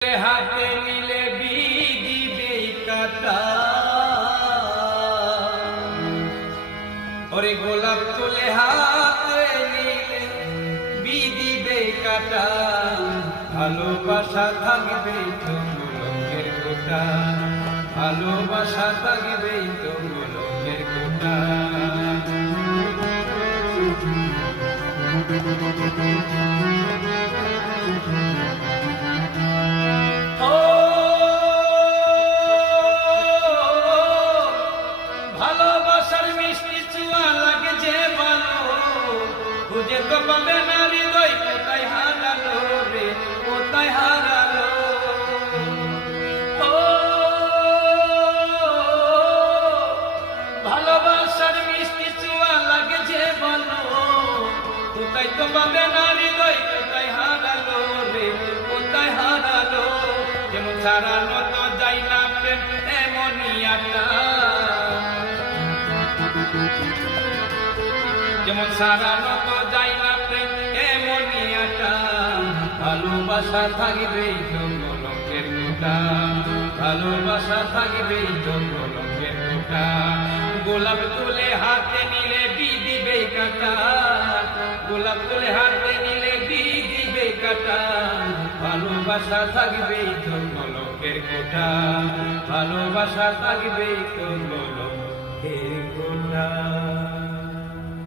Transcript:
হাতে নিলে বিদিবে কাটা, ওরে গোলাপ তুলে হাতে নিলে বিদিবে কাটা, ভালোবাসা থাকবে তো গোলকের গোটা, ভালোবাসা থাকবে তো গোলকের গোটা। ভালোবাসার মিষ্টি চুয়া লাগে যে ভালো, খুঁজে তো পাবে না হৃদয় কোথায় হারালো রে, কোথায় হারালো। ভালোবাসার মিষ্টি চুয়া লাগে যে ভালো, কোথায় তো পাবে না হৃদয় কোথায় হারালো রে, কোথায় হারালো। যেমন ছাড়ানো তো যায় না প্রেম এমনই আটা, যেমন সারানো তো যায় না প্রেম এমনই আটা, ভালোবাসা থাকবে জঙ্গলকের গোটা, ভালোবাসা থাকবে জঙ্গলকের গোটা। গোলাপ তুলে হাতে নিলে বিদিবে কাটা, গোলাপ তুলে হাতে নিলে বিদিবে কাটা, ভালোবাসা থাকবে জঙ্গলকের গোটা, ভালোবাসা থাকবে জঙ্গলকের গোটা।